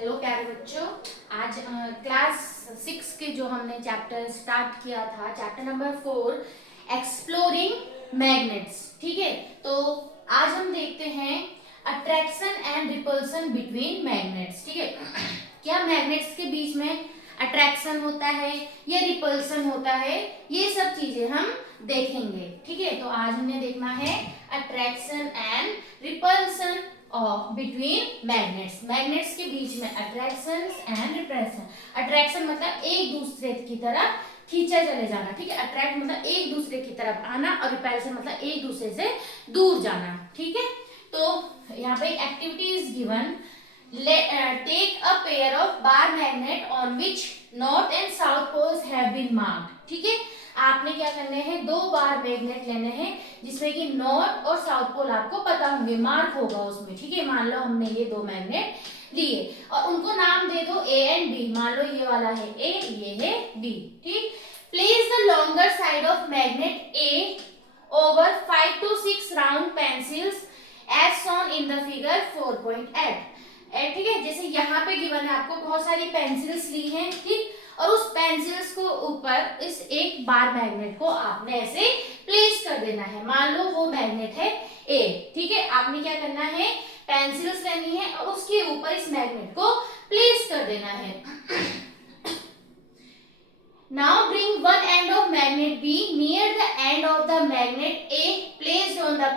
Hello प्यारे बच्चों। आज क्लास 6 के जो हमने चैप्टर स्टार्ट किया था, चैप्टर नंबर 4 एक्सप्लोरिंग मैग्नेट्स। ठीक है, तो आज हम देखते हैं attraction and repulsion between magnets. ठीक है, क्या मैग्नेट्स के बीच में अट्रैक्शन होता है या रिपल्सन होता है, ये सब चीजें हम देखेंगे। ठीक है, तो आज हमने देखना है attraction and repulsion between magnets. Magnets के बीच में अट्रैक्शन एंड रिपल्सन। अट्रैक्शन मतलब एक दूसरे की तरफ खींचा चले जाना। ठीक है, अट्रैक्ट मतलब एक दूसरे की तरफ आना और रिपल्सन मतलब एक दूसरे से दूर जाना। ठीक है, तो यहाँ पे activity is given. Take a pair of bar magnet on which north and south poles have been marked. ठीक है, आपने क्या करने हैं, 2 बार मैग्नेट लेने हैं जिसमें कि नॉर्थ और साउथ पोल आपको पता होंगे, मार्क होगा उसमें। ठीक है, मान लो हमने ये 2 मैग्नेट लिए और उनको नाम दे दो ए एंड बी। मान लो ये वाला है ए, ये है बी। ठीक, place the longer side of magnet A over 5 to 6 round pencils as shown in the figure 4.8। ठीक है, जैसे यहाँ पे गिवन है, आपको बहुत सारी पेंसिल्स ली हैं। ठीक, और उस पेंसिल्स को ऊपर इस एक बार मैग्नेट को आपने ऐसे प्लेस कर देना है। मान लो वो मैग्नेट है ए। ठीक है, आपने क्या करना है, पेंसिल्स लेनी है और उसके ऊपर इस मैग्नेट को प्लेस कर देना है। Now bring one end of magnet be near the end of the magnet A placed on the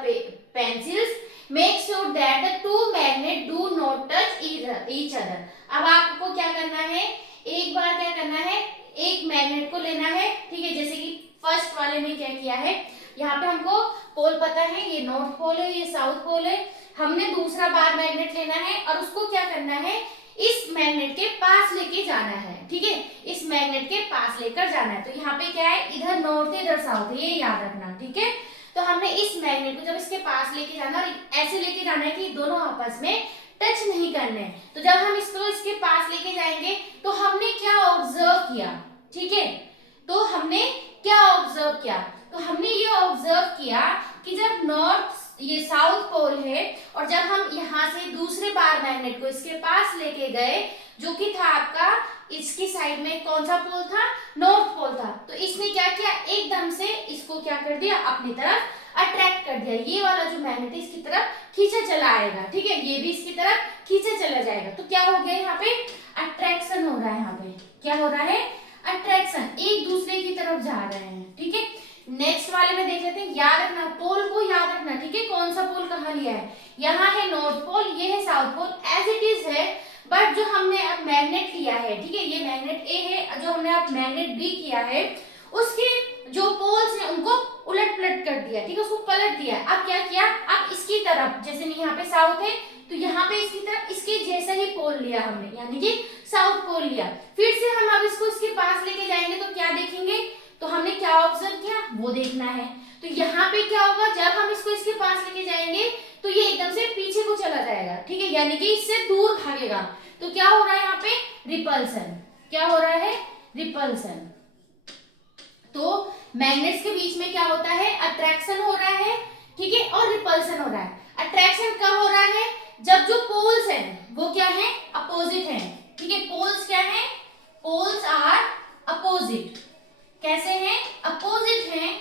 pencils. Make sure that the 2 magnet do not touch each other. अब आपको क्या करना है, एक बार क्या करना है, एक मैग्नेट को लेना है। ठीक है, जैसे कि फर्स्ट वाले में क्या किया है, यहाँ पे हमको पोल पता है, ये नॉर्थ पोल है, ये साउथ पोल है। हमने दूसरा बार मैग्नेट लेना है और उसको क्या करना है, इस मैग्नेट के पास लेके जाना है। ठीक है, इस मैग्नेट के पास लेकर जाना है। तो यहाँ पे क्या है, इधर नॉर्थ है इधर साउथ है, ये याद रखना। ठीक है, तो हमने इस मैग्नेट को जब इसके पास लेके जाना और ऐसे लेके जाना है कि दोनों आपस में टच नहीं करने। तो जब हम इसको इसके पास लेके जाएंगे तो हमने क्या ऑब्जर्व किया। ठीक है, तो हमने क्या ऑब्जर्व किया, तो हमने ये ऑब्जर्व किया कि जब नॉर्थ ये साउथ पोल है और जब हम यहाँ से दूसरे बार मैग्नेट को इसके पास लेके गए, जो कि था आपका इसकी साइड में कौन सा पोल था, नॉर्थ पोल था, तो इसने क्या किया, एकदम से इसको क्या कर दिया, अपनी तरफ अट्रैक्ट कर दिया। ये वाला जो मैग्नेट है इसकी तरफ खींचा चला आएगा। ठीक है, ये भी इसकी तरफ खींचा चला जाएगा। तो क्या हो गया, यहाँ पे अट्रैक्शन हो रहा है। यहाँ पे क्या हो रहा है, अट्रैक्शन, एक दूसरे की तरफ जा रहे हैं। ठीक है, नेक्स्ट वाले में देख लेते हैं। याद रखना, पोल को याद रखना। ठीक है, कौन सा पोल कहाँ लिया है, यहाँ है नॉर्थ पोल, ये है south pole, as it is है। बट जो हमने अब मैग्नेट लिया है, ठीक है, ये मैग्नेट ए है, जो हमने अब मैग्नेट बी किया है, उसके जो पोल्स हैं उनको उलट पलट कर दिया। ठीक है, उसको पलट दिया। अब क्या किया, अब इसकी तरफ, जैसे यहाँ पे साउथ है तो यहाँ पे इसकी तरफ इसके जैसा ही पोल लिया हमने, यानी कि साउथ पोल लिया। फिर से हम अब इसको इसके पास लेके जाएंगे तो क्या देखेंगे, तो हमने क्या ऑब्जर्व किया वो देखना है। तो यहाँ पे क्या होगा, जब हम इसको इसके पास लेके जाएंगे तो ये एकदम से पीछे को चला जाएगा। ठीक है, यानी कि इससे दूर भागेगा। तो क्या हो रहा है यहाँ पे, रिपल्सन। क्या हो रहा है, रिपल्सन। तो मैग्नेट्स के बीच में क्या होता है, अट्रैक्शन हो रहा है। ठीक है, और रिपल्सन हो रहा है। अट्रैक्शन कब हो रहा है, जब जो पोल्स हैं वो क्या है, अपोजिट हैं। ठीक है, पोल्स क्या है, पोल्स आर अपोजिट। कैसे हैं, अपोजिट हैं।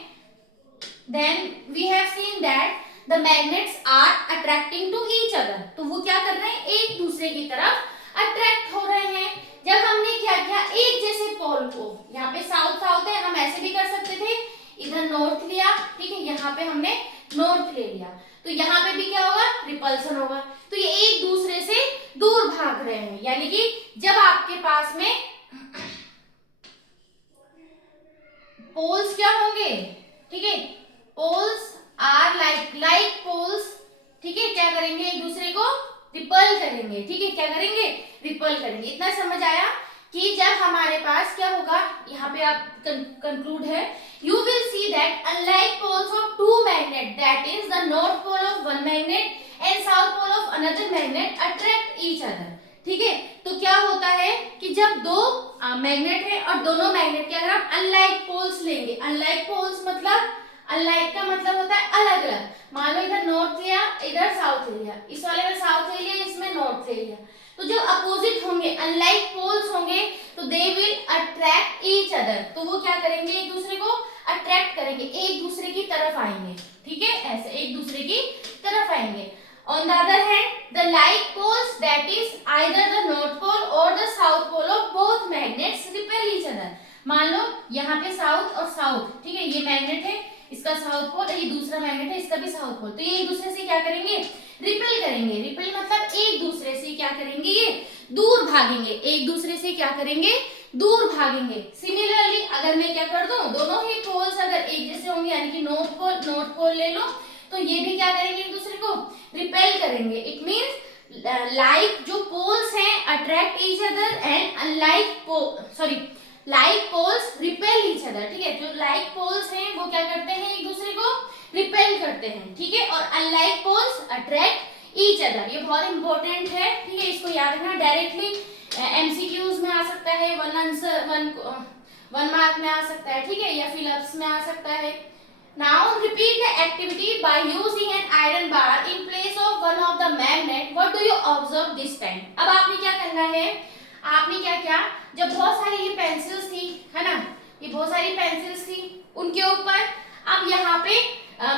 Then we have seen that the magnets are attracting to each other. तो वो क्या कर रहे हैं, एक दूसरे की तरफ अट्रैक्ट हो रहे हैं। जब हमने क्या किया, एक जैसे पोल को, यहाँ पे साउथ साउथ है, हम ऐसे भी कर सकते थे, इधर नॉर्थ लिया। ठीक है, यहाँ पे हमने नॉर्थ ले लिया, तो यहाँ पे भी क्या होगा, रिपल्सन होगा। तो ये एक दूसरे से दूर भाग रहे हैं। यानी कि जब आपके पास में पोल्स क्या होंगे, ठीक है, पोल्स आर लाइक पोल्स। ठीक है, क्या करेंगे, एक दूसरे को रिपल करेंगे। ठीक है, क्या करेंगे, रिपल करेंगे। इतना समझ आया कि जब हमारे पास क्या होगा, यहाँ पे आप कंक्लूड है, you will see that unlike poles of 2 magnet, that is the north pole of one magnet and south pole of another magnet attract each other. ठीक है, तो क्या होता है कि जब 2 मैग्नेट है और दोनों मैग्नेट के अगर हम अनलाइक पोल्स लेंगे, अनलाइक पोल्स मतलब, अनलाइक का मतलब होता है अलग अलग। मान लो इधर नॉर्थ लिया, इधर साउथ ले लिया, इस वाले में साउथ ले लिया, इसमें नॉर्थ ले लिया, तो तो जब अपोजिट होंगे, अनलाइक पोल्स होंगे, तो they will attract each other, तो वो क्या करेंगे, एक दूसरे को अट्रैक्ट करेंगे, एक दूसरे की तरफ आएंगे, ठीक है, ऐसे एक दूसरे की तरफ आएंगे। On the other hand, the like poles, that is either the north pole or the south pole of both magnets repel each other. मान लो यहाँ पे साउथ और साउथ, ठीक है, ये मैग्नेट है, इसका साउथ पोल, ये दूसरा मैग्नेट है, इसका भी साउथ पोल, तो ये एक दूसरे से क्या करेंगे, रिपेल करेंगे। रिपेल मतलब एक दूसरे से क्या करेंगे, ये दूर भागेंगे, एक दूसरे से क्या करेंगे, दूर भागेंगे। सिमिलरली अगर मैं क्या कर दूं, दोनों ही पोल्स अगर एक जैसे होंगे, यानी कि नॉर्थ पोल ले लो, तो ये भी क्या करेंगे, एक दूसरे को रिपेल करेंगे। इट मींस लाइक जो पोल्स हैं attract each other and unlike like poles repel each other, ठीक है, जो लाइक पोल्स हैं वो क्या करते हैं, एक दूसरे को रिपेल करते हैं, ठीक है, और unlike poles attract each other. ये बहुत इंपॉर्टेंट है, ठीक है, इसको याद रखना। डायरेक्टली एमसीक्यूज में आ सकता है, वन मार्क में आ सकता है, ठीक है, या फिलअप्स में आ सकता है। Now repeat the activity by using an iron bar in place of one of the magnet. What do you observe this time? अब आपने क्या करना है, आपने क्या किया, जब बहुत सारी ये पेंसिल्स थी, है ना, ये बहुत सारी पेंसिल्स थी, उनके ऊपर अब यहाँ पे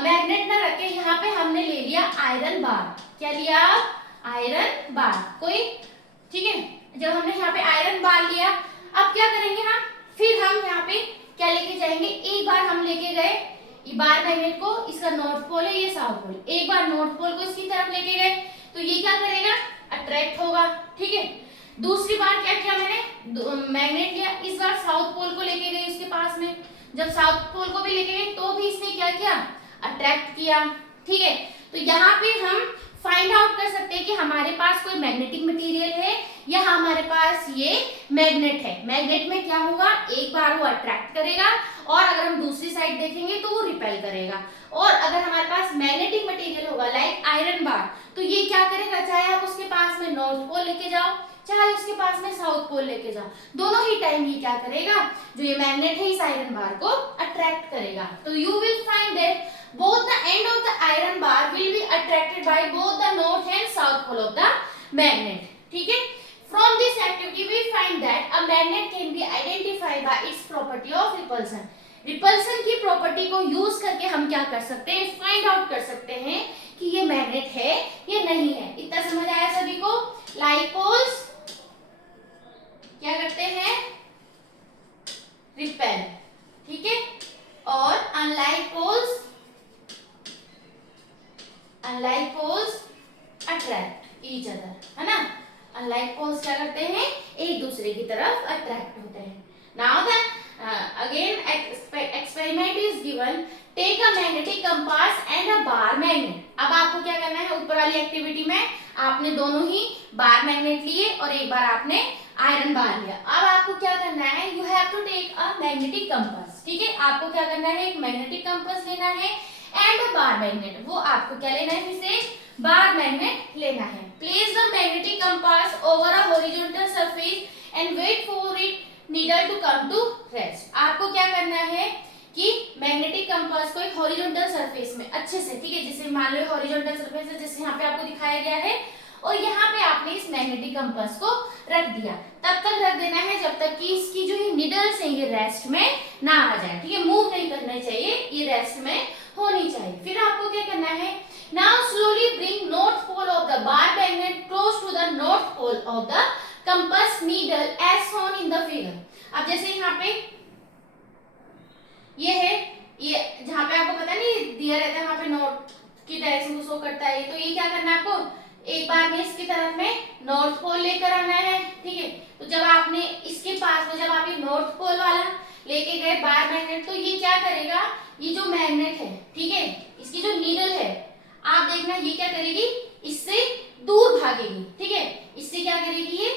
मैग्नेट ना रख के यहाँ पे हमने ले लिया आयरन बार। क्या लिया, आयरन बार कोई, ठीक है, जब हमने यहाँ पे आयरन बार लिया, अब क्या करेंगे हम, फिर हम यहाँ पे क्या लेके जाएंगे, एक बार हम लेके गए ये बार मैग्नेट को, इसका नॉर्थ पोल है, ये साउथ पोल, एक बार नॉर्थ पोल को इसकी तरफ लेके गए, तो ये क्या करेगा, अट्रैक्ट होगा, ठीक है। दूसरी बार क्या किया मैंने, मैग्नेट लिया, इस बार साउथ पोल को लेके गए इसके पास में, जब साउथ पोल को भी लेके गए तो भी इसने क्या किया, अट्रैक्ट किया, ठीक है। तो यहाँ पे हम फाइंड आउट कर सकते हैं कि हमारे पास कोई मैग्नेटिक मटेरियल है या हमारे पास ये मैग्नेट है। मैग्नेट में क्या होगा, एक बार वो अट्रैक्ट करेगा और अगर हम दूसरी साइड देखेंगे तो वो रिपेल करेगा। और अगर हमारे पास मैग्नेटिक मटेरियल होगा लाइक आयरन बार, तो ये क्या करेगा, चाहे आप उसके पास में नॉर्थ पोल लेके जाओ, चाहे उसके पास में साउथ पोल लेके जाओ, दोनों ही टाइम ये क्या करेगा, जो ये मैग्नेट है इस आयरन बार को अट्रैक्ट करेगा। तो you will find that both the end of the iron bar will be attracted by both the north and south pole of the magnet, ठीक है। From this activity we find that a magnet can be identified by its property of repulsion. Repulsion की property को use करके हम क्या कर सकते हैं, फाइंड आउट कर सकते हैं कि ये मैग्नेट है या नहीं है। इतना समझ आया सभी को। लाइक पोल्स क्या करते हैं, रिपेल, ठीक है, और unlike poles attract each other, है ना। अनलाइक पोल्स क्या करते हैं, एक दूसरे की तरफ अट्रैक्ट होते हैं। Now the again experiment is given, take a magnetic compass and a bar magnet. अब आपको क्या करना है, ऊपर वाली एक्टिविटी में आपने दोनों ही बार मैग्नेट लिए और एक बार आपने आयरन बार लिया। अब आपको क्या करना है, you have to take a magnetic compass, ठीक है, आपको क्या करना है, एक मैग्नेटिक कंपास लेना है एंड अ बार मैग्नेट, वो आपको क्या लेना है, फिर से बार मैग्नेट लेना है। Place the magnetic compass over a horizontal surface and wait for it needle to come to rest. आपको क्या करना है कि मैग्नेटिक कंपास को एक हॉरिजॉन्टल सरफेस में अच्छे से, ठीक है, जैसे मान लो हॉरिजॉन्टल सरफेस है जैसे यहाँ पे आपको दिखाया गया है, और यहाँ पे आपने इस मैग्नेटिक कंपास को रख दिया। तब तक रख देना है जब तक कि इसकी जो ये निडल्स है ये रेस्ट में ना आ जाए, ठीक है, मूव नहीं करना चाहिए, ये रेस्ट में होनी चाहिए। फिर आपको क्या करना है, now slowly bring north pole of the bar magnet close to the north pole of the compass needle as shown in the figure. अब जैसे यहाँ पे ये है, ये जहाँ पे आपको पता नहीं दिया रहता है वहां पे नॉर्थ की डायरेक्शन को शो करता है, तो ये क्या करना है आपको, एक बार में इसकी तरफ में नॉर्थ पोल लेकर आना है, ठीक है। तो जब आपने इसके पास में जब आप ये नॉर्थ पोल वाला लेके गए बार मैग्नेट, तो ये क्या करेगा, ये जो मैग्नेट है, ठीक है, इसकी जो नीडल है, आप देखना ये क्या करेगी, इससे दूर भागेगी, ठीक है, इससे क्या करेगी, ये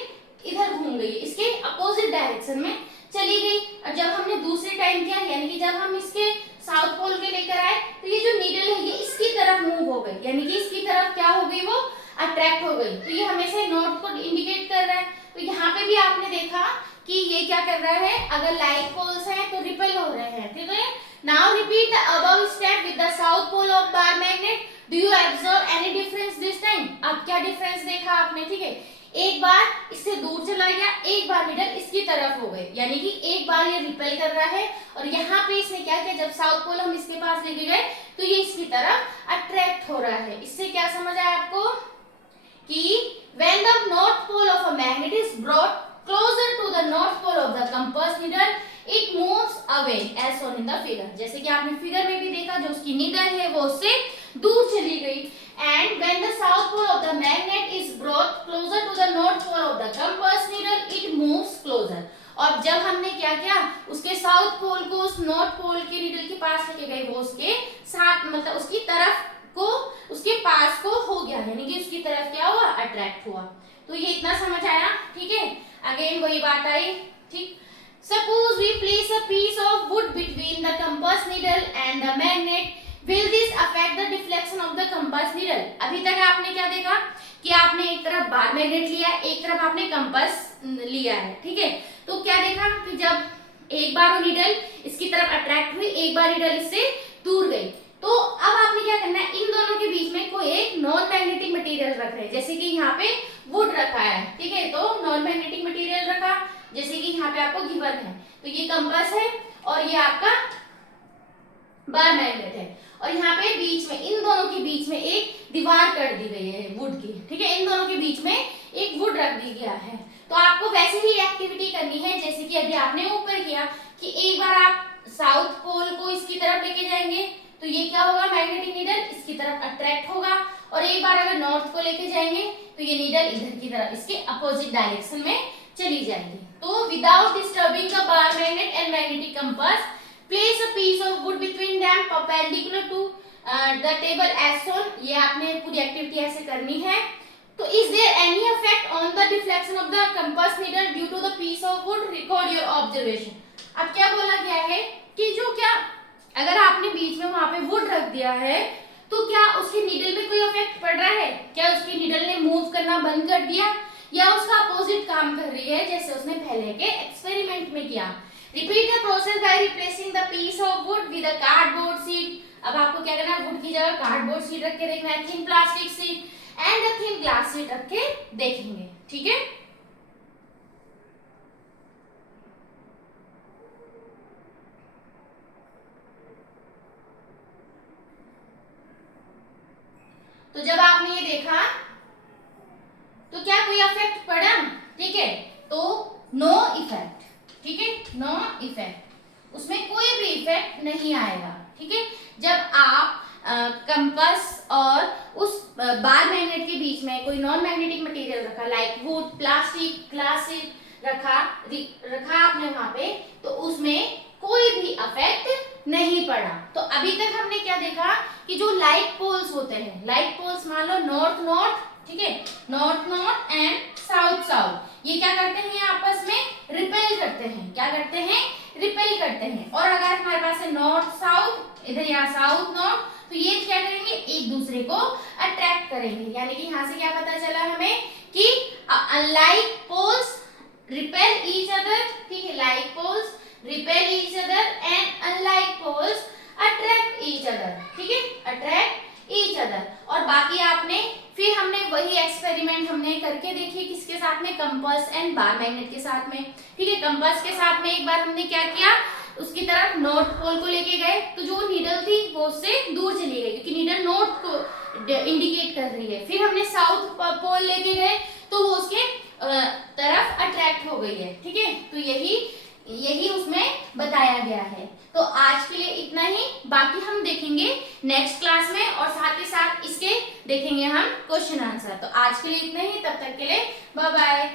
इधर घूम गई, इसके अपोजिट डायरेक्शन में चली गई। और जब हमने दूसरे टाइम किया, यानी कि जब हम इसके साउथ पोल के लेकर आए, तो ये जो नीडल है ये इसकी तरफ मूव हो गई, यानी कि इसकी तरफ क्या हो गई, वो अट्रैक्ट हो गई। तो ये हमेशा नॉर्थ को इंडिकेट कर रहा है। तो यहाँ पे भी आपने देखा कि ये क्या कर रहा है, अगर लाइक पोल्स हैं तो रिपेल हो रहे हैं, ठीक है। Now repeat the above step with the south pole of bar magnet. Do you observe any difference this time? अब क्या डिफरेंस देखा आपने, ठीक है, एक बार इससे दूर चला गया, एक बार नीडल इसकी तरफ हो गई, यानी कि एक बार ये रिपेल कर रहा है और यहाँ पे इसने क्या किया, जब साउथ पोल हम इसके पास लेके गए तो ये इसकी तरफ अट्रैक्ट हो रहा है। इससे क्या समझ आया आपको कि when the north pole of a magnet is brought closer to the north pole of the compass needle it moves away as shown in the figure। जैसे कि आपने फिगर में भी देखा, जो उसकी नीडल है वो उससे दूर चली गई। and when the south pole of the magnet is brought closer to the north pole of the compass needle it moves closer। और जब हमने क्या किया, उसके साउथ पोल को उस नॉर्थ पोल के नीडल के पास लेके गए, वो उसके साथ मतलब उसकी तरफ को, उसके पास को हो गया, यानी कि उसकी तरफ क्या हुआ, अट्रैक्ट हुआ। तो ये इतना समझ आया, ठीक है। अगेन वही बात आई, ठीक। Suppose we place a piece of wood between the compass needle and the magnet, will this affect the deflection of the compass needle. अभी तक आपने क्या देखा कि आपने एक तरफ बार मैग्नेट लिया, एक तरफ आपने कंपास लिया है, ठीक है। तो क्या देखा कि जब एक बार वो नीडल इसकी तरफ अट्रैक्ट हुई, एक बार नीडल इससे दूर गई, तो अब आपने क्या करना है, इन दोनों के बीच में कोई एक नॉन मैग्नेटिक मटेरियल रख रहे हैं, जैसे कि यहाँ पे वुड रखा है, ठीक है। तो नॉन मैग्नेटिक मटेरियल रखा, जैसे कि यहाँ पे आपको गिवन है, तो ये कंपास है और ये आपका बार मैग्नेट है, और यहाँ पे बीच में, इन दोनों के बीच में एक दीवार कर दी गई है वुड की, ठीक है। इन दोनों के बीच में एक वुड रख दी गया है। तो आपको वैसे ही एक्टिविटी करनी है जैसे कि अभी आपने ऊपर किया, कि एक बार आप साउथ पोल को इसकी तरफ लेके जाएंगे तो ये क्या होगा, मैग्नेटिक नीडल इसकी तरफ अट्रैक्ट होगा, और एक बार अगर नॉर्थ को लेके जाएंगे तो ये नीडल इधर की तरफ, इसके अपोजिट डायरेक्शन में चली जाएगी। तो without disturbing the bar magnet and magnetic compass, place a piece of wood between them perpendicular to the table as shown. ये आपने पूरी एक्टिविटी ऐसे करनी है। तो is there any effect on the deflection of the compass needle due to the piece of wood, record your observation. अब क्या बोला गया है कि जो क्या, अगर आपने बीच में वहां पे वुड रख दिया है तो क्या उसकी नीडल में कोई इफेक्ट पड़ रहा है, क्या उसकी नीडल ने मूव करना बंद कर दिया, या उसका अपोजिट काम कर रही है जैसे उसने पहले के एक्सपेरिमेंट में किया। Repeat the process by replacing the piece of wood with a cardboard sheet. अब आपको क्या करना है, वुड की जगह कार्डबोर्ड शीट रख के देखना है, thin plastic sheet and a thin glass sheet रख के देखेंगे, ठीक है। तो जब आपने ये देखा तो क्या कोई इफेक्ट पड़ा, ठीक है, तो नो इफेक्ट, ठीक है, नो इफेक्ट, उसमें कोई भी इफेक्ट नहीं आएगा, ठीक है। जब आप कंपास और उस बार मैग्नेट के बीच में कोई नॉन मैग्नेटिक मटेरियल रखा, लाइक वुड, प्लास्टिक, ग्लास रखा आपने वहां पे, तो उसमें कोई भी इफेक्ट नहीं पड़ा। तो अभी तक हमने क्या देखा कि जो लाइट पोल्स होते हैं, लाइट पोल्स मान लो नॉर्थ नॉर्थ, ठीक है, north north and south south, ये क्या करते हैं, आपस में रिपेल करते हैं, क्या करते हैं, रिपेल करते हैं। और अगर हमारे पास है नॉर्थ साउथ, इधर यहाँ साउथ नॉर्थ, तो ये क्या करेंगे, एक दूसरे को अट्रैक्ट करेंगे, यानी कि यहाँ से क्या पता चला हमें कि unlike poles repel each other, ठीक है, like poles repel each other and unlike poles attract each other, ठीक है, अट्रैक्ट ईच अदर। और बाकी आपने फिर हमने वही एक्सपेरिमेंट हमने करके देखी, किसके साथ में, कंपास एंड बार मैग्नेट के साथ में, ठीक है। कंपास के साथ में एक बार हमने क्या किया, उसकी तरफ नॉर्थ पोल को लेके गए, तो जो नीडल थी वो उससे दूर चली गई क्योंकि नीडल नॉर्थ को इंडिकेट कर रही है। फिर हमने साउथ पोल लेके गए तो वो उसके तरफ अट्रैक्ट हो गई है, ठीक है। तो यही उसमें बताया गया है। तो आज के लिए इतना ही, बाकी हम देखेंगे नेक्स्ट क्लास में, और साथ ही साथ इसके देखेंगे हम क्वेश्चन आंसर। तो आज के लिए इतना ही, तब तक के लिए बाय बाय।